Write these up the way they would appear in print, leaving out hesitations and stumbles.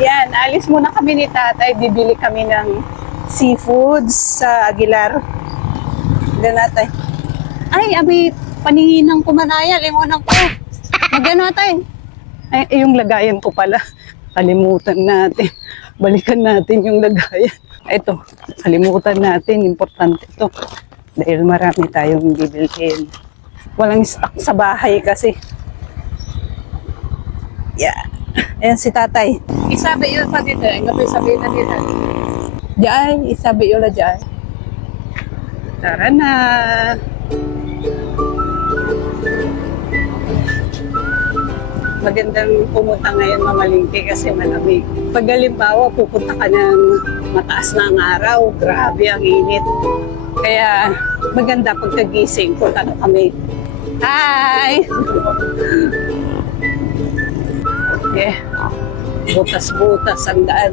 Yan, alis muna kami ni tatay. Bibili kami ng seafoods sa Aguilar. Diyan natay. Ay, abi, paninginang kumanaya. Lingonan ko. Magano natay. Ay, yung lagayan ko pala. Kalimutan natin. Balikan natin yung lagayan. Ito, kalimutan natin. Importante ito. Dahil marami tayong bibilhin. Walang stock sa bahay kasi. Yeah. Ayan si tatay. Isabi yun pa dito. Ang gabi sabihin na dito. Diyan, isabi yun na diyan. Tara na. Magandang pumunta ngayon mamalingki kasi malamig. Pag halimbawa, pupunta ka ng mataas na ang araw, grabe ang init. Kaya maganda pagkagising, punta na kami. Hi! Okay. Butas-butas ang daan.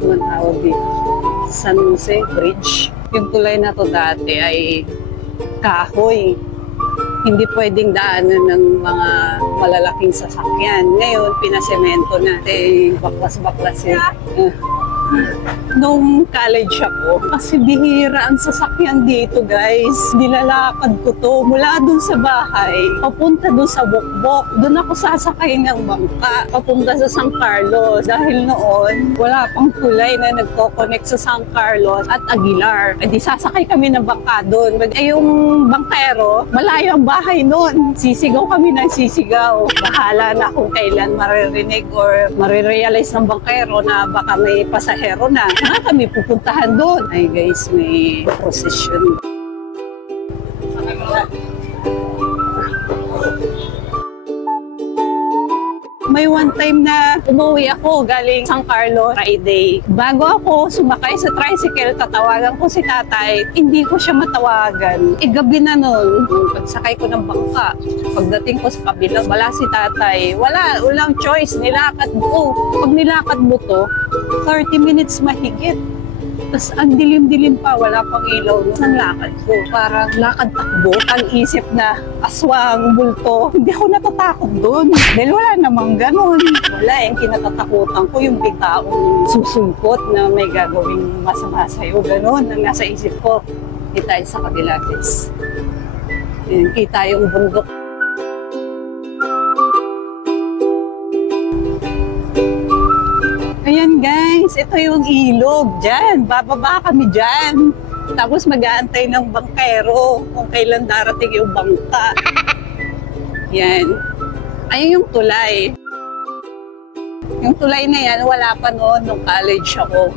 Ano tawag dito? San Jose Bridge. Yung tulay na to dati ay kahoy. Hindi pwedeng daanan ng mga malalaking sasakyan. Ngayon, pinasemento na. Baklas-baklas yun. Nung college ako, kasi bihira ang sasakyan dito, guys. Nilalakad ko to mula dun sa bahay, papunta dun sa Bokbok. Dun ako sasakay ng bangka, papunta sa San Carlos. Dahil noon, wala pang tulay na nagko-connect sa San Carlos at Aguilar. E di sasakay kami ng bangka dun. Eh yung bangkero, malayo ang bahay noon. Sisigaw kami ng sisigaw. Bahala na kung kailan maririnig or marirealize ng bangkero na baka may pasahero na. Saan kami pupuntahan doon? Ay guys, may procession. May one time na umuwi ako galing San Carlos Friday. Bago ako sumakay sa tricycle, tatawagan ko si tatay. Hindi ko siya matawagan. Gabi na nun, pagsakay ko ng bangka. Pagdating ko sa kabila, wala si tatay. Walang choice. Nilakad ko. Pag nilakad mo to, 30 minutes mahigit. Tapos ang dilim-dilim pa, wala pang ilaw. Ang lakad ko, parang lakad takbo. Ang isip na aswang, bulto. Hindi ako natatakot doon. Dahil wala namang ganun. Wala, yung kinatatakutan ko, yung bigtaong susulpot na may gagawing masama sa'yo. Ganun ang nasa isip ko. Kita sa kabila, guys. Kita yung bundok. Ayan guys, ito yung ilog dyan. Bababa kami dyan. Tapos mag-aantay ng bangkero kung kailan darating yung bangka. Yan. Ayun yung tulay. Yung tulay na yan, wala pa noon nung college ako.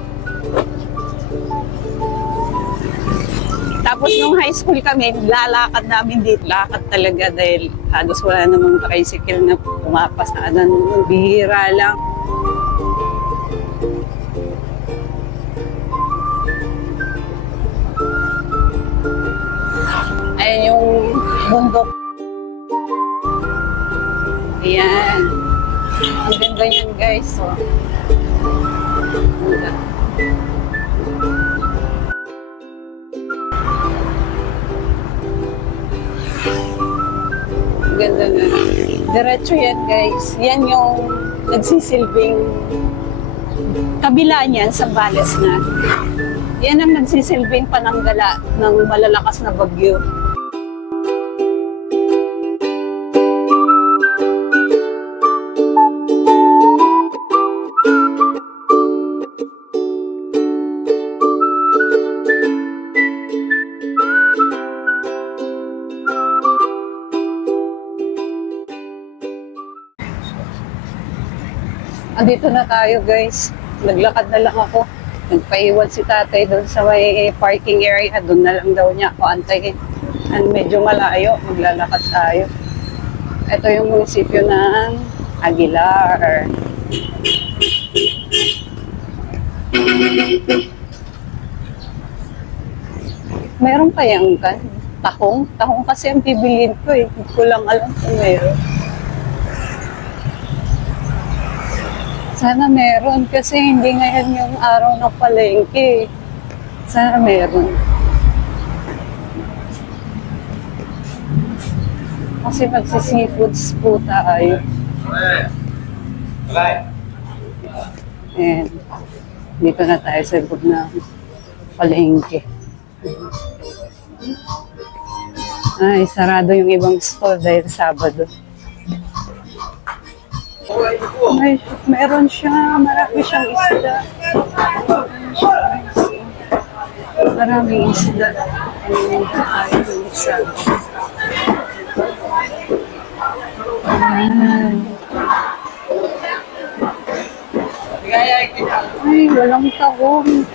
Tapos nung high school kami, lalakad namin dito. Lakad talaga dahil halos wala namang tricycle na pumapasaanan. Bihira lang. Ayan yung bundok. Ayan. Ang ganda yan guys. So, ganda na. Diretso yan guys. Yan yung nagsisilbing kabila niyan sa Bales na. Yan ang nagsisilbing pananggala ng malalakas na bagyo. Andito na tayo guys. Naglakad na lang ako. Nagpaiwan si tatay doon sa may parking area. Doon na lang daw niya ako antayin. And medyo malayo. Maglalakad tayo. Ito yung munisipyo ng Aguilar. Meron kayang tahong? Tahong kasi ang bibilin ko eh. Hindi ko lang alam kung meron. Sana meron kasi hindi ngayon yung araw ng palengke. Sana meron. Kasi magsi-seafoods po tayo. And dito na tayo sa loob ng palengke. Ay, sarado yung ibang store dahil Sabado. Meron siya, marami siyang isda. Maraming isda. Ay, isa. Ay, walang tahong.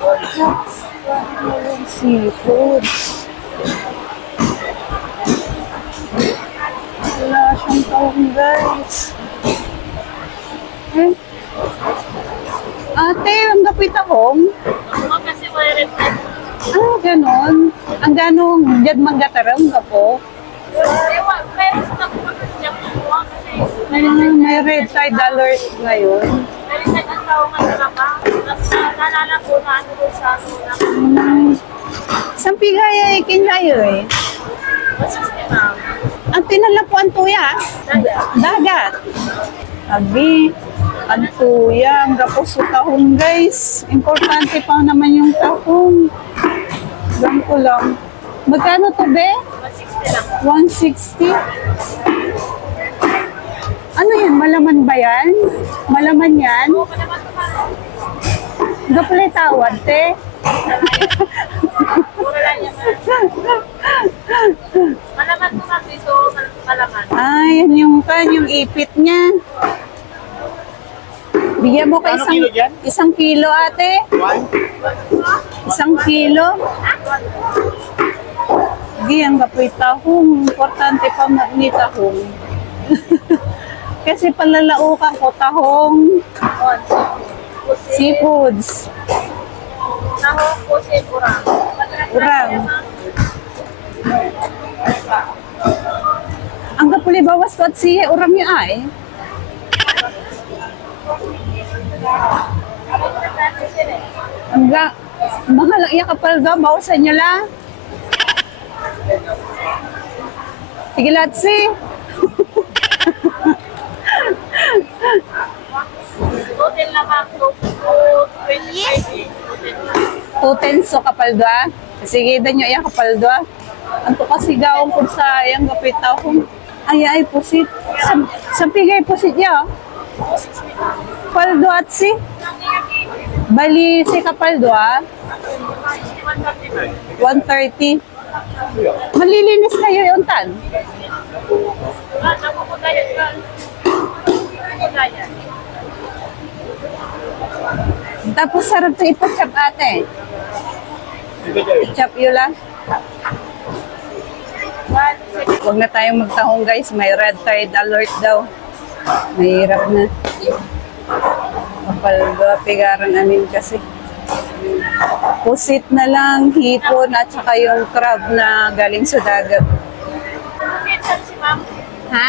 Walang seafood. Wala siyang tahong, guys. Eh? Ate, ang gapit tahong. Kasi may red tide. Ah, ganon. Ang ganong dyan manggatarang ka po. Meron sa nagpapagdyak po kasi May red tide alert ngayon. may red tide ang tao nga talaga. Tapos naalala ko na ano doon sa ano na Saan pigaya kinlayo eh? 160 na. Ang tinala po ang tuya. Dagat. Abi, ang tuya, ang gapos sa tahong guys. Importante pa naman yung tahong. Alam ko lang. Magkano to be? 160 lang. 160? Ano yan? Malaman ba yan? Malaman yan? Oo, panaman ko pa. Gapulay tawad, te. Mura lang yan. Malaman ko nga dito, malaman. Ay, yan yung ipit niya. Bigyan mo ka isang kilo, ate. 1 kilo. Hindi, ang kapoy tahong. Importante pa ni tahong. Kasi palalaukan ko tahong seafoods. Nahong po si Urang. Urang. Ang kapuli bawas ko at siya, urang niya ay. Mahal iya kapal ga, bawasan niyo lang. Sige, Latsi. Hotel lang ako. 2 so kapal ga. Sige, danyo iya kapal ga. Anto kasi gaong po sa iyang gapit akong. Ay, pusit. Sampigay pusit niya. Paldo at si. Bali si kapaldo 130. Malilinis kayo yung tan. Tapos sarap ito ipachap ate. Chap yun lang. Huwag na tayong magtahong guys. May red tide alert daw. Mahirap na. Kapal pigaran amin kasi. Pusit na lang, hipon at saka yung crab na galing sa dagat. Ha?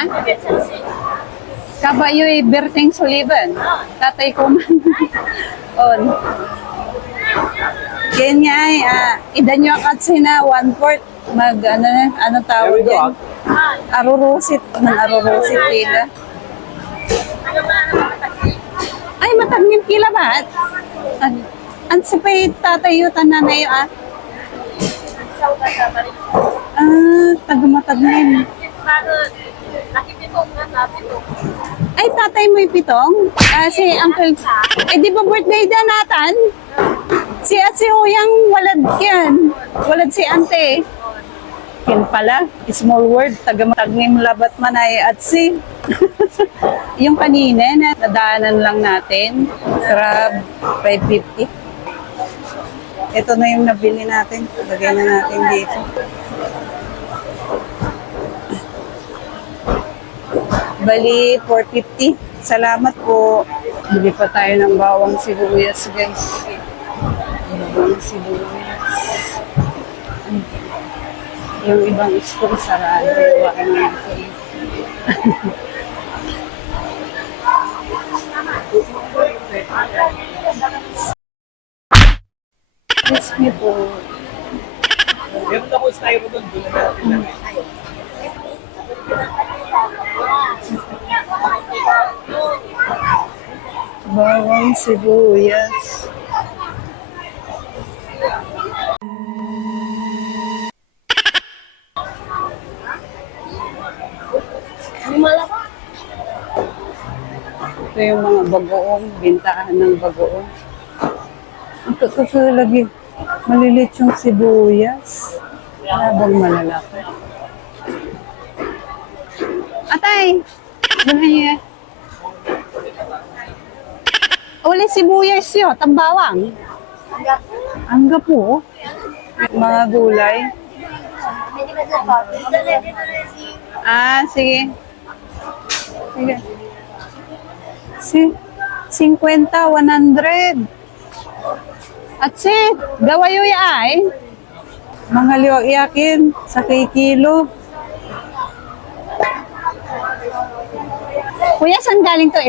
Kabayoy Berting Suliban. Tatay ko man. On. Kanya ay, idanyo at sina 1/4. Ano tawag yan? Arurusit. Arurusit nila. Ay, matagnim kila ba? Ang sipay tatayutan na na yun taga-matagnim. Ay, tatay mo yung pitong? Si Uncle. Eh, di ba birthday na natin? Si Huyang walad yan. Walad si Ante. Yan pala, small word, taga-matagnim labat manay at si. Yung kanina, nadaanan lang natin. Crab, 550. Ito na yung nabili natin. Lagay na natin dito. Bali, 450. Salamat po. Bili pa tayo ng bawang sibuyas, guys. Bawang sibuyas. Yung ibang store sarado. Iwakan natin. Excuse me po. Meron ako styro doon na natin. Bawang sibuyas. Ito yung mga bagoong, bintahan ng bagoong. Ang kakalagi, malilit yung sibuyas. Habang malalaki. Atay! Bilhan niya. Uli sibuyas yun, tambawang. Angga po. Mga gulay. Ah, sige. Sige. 50, 100. At si, gawayo ay. Mga liwak-yakin sa kilo. Kuya, saan galing to?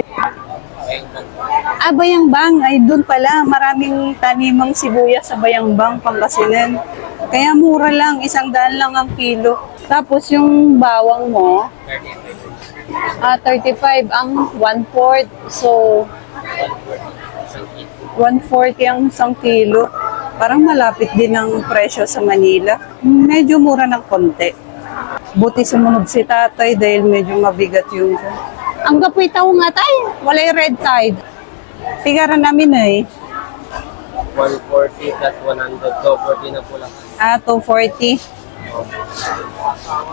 Ah, Bayangbang. Ay, doon pala. Maraming tanimang sibuyas sa Bayangbang, Pangasinan. Kaya mura lang. 100 lang ang kilo. Tapos yung bawang mo, 35 ang 1/4. So, 140 ang 1 kilo. Parang malapit din ang presyo sa Manila. Medyo mura ng konti. Buti sumunod si tatay dahil medyo mabigat yung... Ang gapoy tao nga tayo. Walay red tide. Tigaran namin eh. 140 plus 100. 240 na po lang. Ah, 240.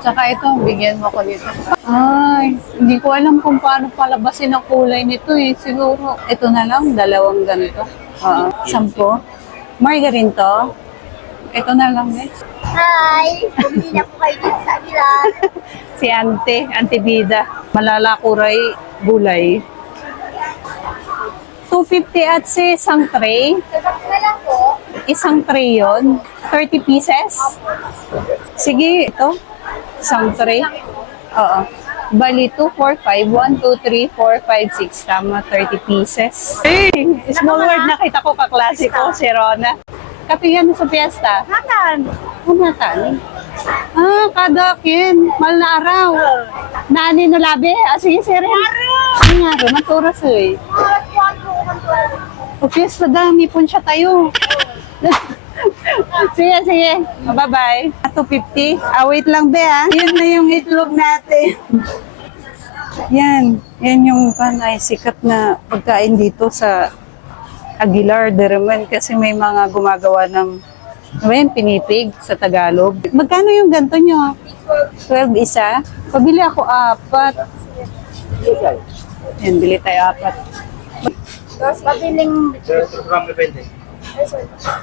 Tsaka ito, bigyan mo ko dito. Ay, hindi ko alam kung paano palabasin ang kulay nito eh. Siguro, ito na lang, 2 ganito. 10. Margarine to. Ito na lang guys. Hi! Bumili na po kayo dito sa Aguilar. Si Auntie Bida. Malalakuray gulay. 250 at si isang tray. Sa box na lang po. Isang tray yun. 30 pieces. Sige, ito. Isang tray. Oo. Bali, 2, 4, 5. 1, 2, 3, 4, 5, 6. Tama, 30 pieces. Hey! Small word nakita ko kaklase ko, si Rona. Katiyan sa piyesta. Hatan! Humatan. Ah, kadakin. Mal na araw. Nani no labi? Ah, sige, sir. Ano nga rin? Maturas eh. O piyesta dami po siya tayo. Sige, sige. Bye-bye. 250. Ah, wait lang be ah. Yun na yung itlog natin. Yan. Yan yung panay sikat na pagkain dito sa Aguilar de Remen kasi may mga gumagawa ng pinipig sa Tagalog. Magkano yung ganito nyo? 12 isa? Pabili ako 4. Yan, bili tayo 4. Tapos pabiling...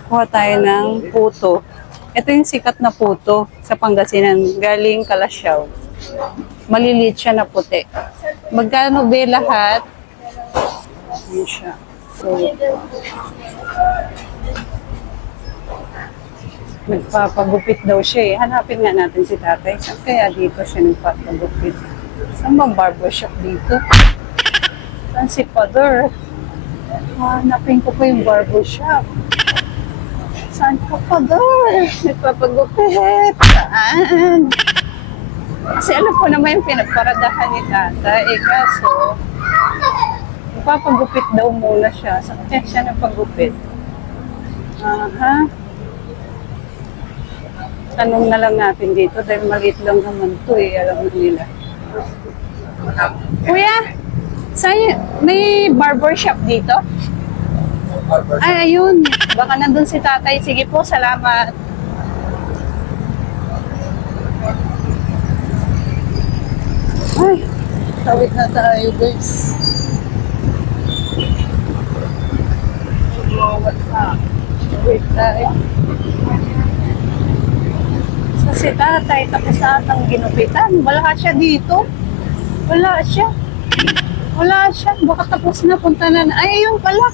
Kuha tayo ng puto. Ito yung sikat na puto sa Pangasinan. Galing Kalasyaw. Maliliit siya na puti. Magkano ba lahat? Ayan siya. So, nagpapagupit daw siya eh. Hanapin nga natin si tatay. Saan kaya dito siya nagpapagupit? Saan bang barbershop dito? Saan si Father? Hanapin ko pa yung barbershop. Saan ka, Father? Nagpapagupit. Saan? Kasi alam ko naman yung pinagparadahan ni tatay. Kaso, papagupit daw muna siya. Saan kaya siya nagpagupit? Aha. Tanong na lang natin dito dahil maliit lang naman to eh. Alam mo nila. Kuya, may barbershop dito? Ay, ayun. Baka nandun si tatay. Sige po, salamat. Ay, tawid na tayo guys. Wait tayo. So si tatay tapos na atang ginupitan. Wala siya dito. Wala siya. Wala siya. Baka tapos na. Punta na. Ay, ayun pala.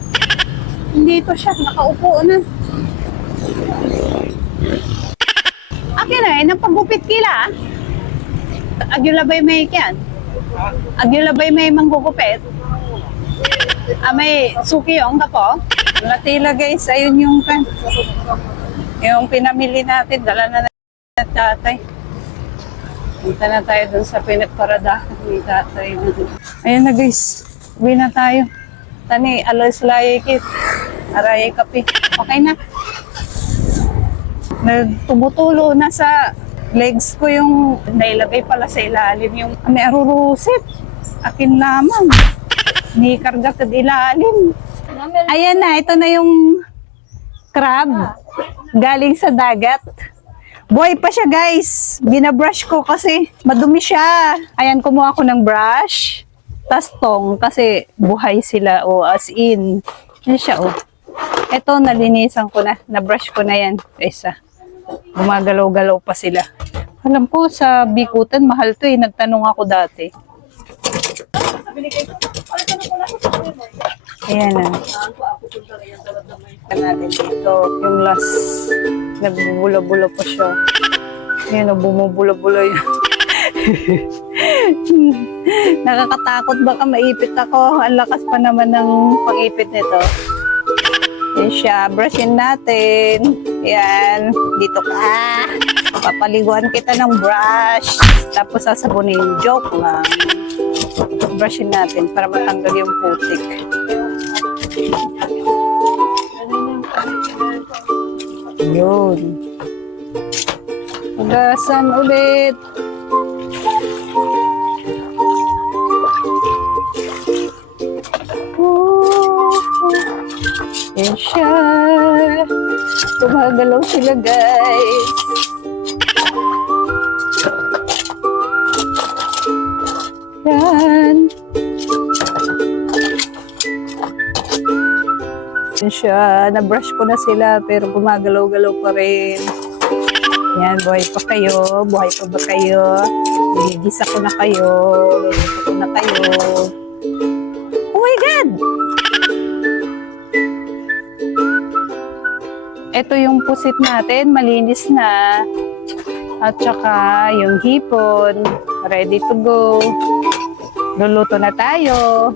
Dito siya. Nakaupo na. Akin na eh. Napagupit kila. Agyulabay may kyan. Agyulabay may manggugupit. May suki yung kapo. Natila guys, ayun yung pinamili natin, dala na ng tatay. Punta na tayo dun sa pinagparadahan ni tatay. Ayan na guys, uwi na tayo. Tani, alos layay kit. Arayay kape. Okay na. Nagtumutulo na sa legs ko yung nailagay pala sa ilalim yung may arurusit. Akin lamang. Ni karga ka ilalim. Ayan na, ito na yung crab. Galing sa dagat. Buhay pa siya guys. Binabrush ko kasi madumi siya. Ayan, kumuha ko ng brush. Tas tong kasi buhay sila o as in. Yan siya o. Ito nalinisan ko na. Nabrush ko na yan. Isa. Gumagalaw-galaw pa sila. Alam ko sa Bikutan mahal to eh. Nagtanong ako dati. Ayan na. Natin dito. Yung last, nagbubula-bula pa siya. Ayan o, bumubula-bula yun. Nakakatakot baka maipit ako. Ang lakas pa naman ng pang-ipit nito. Yan siya. Brushin natin. Ayan. Dito ka. Papaliguan kita ng brush. Tapos sasabunin. Joke lang. Brushin natin para matanggal yung putik. Yun. Hugasan ulit. Yan siya. Tumagalaw sila guys. Yan. Yan siya. Nabrush ko na sila pero gumagalaw-galaw pa rin. Yan, buhay pa kayo. Buhay pa ba kayo? Gigisa ko na kayo. Luluto ko na kayo. Oh my God! Ito yung pusit natin. Malinis na. At saka yung hipon. Ready to go. Luluto na tayo.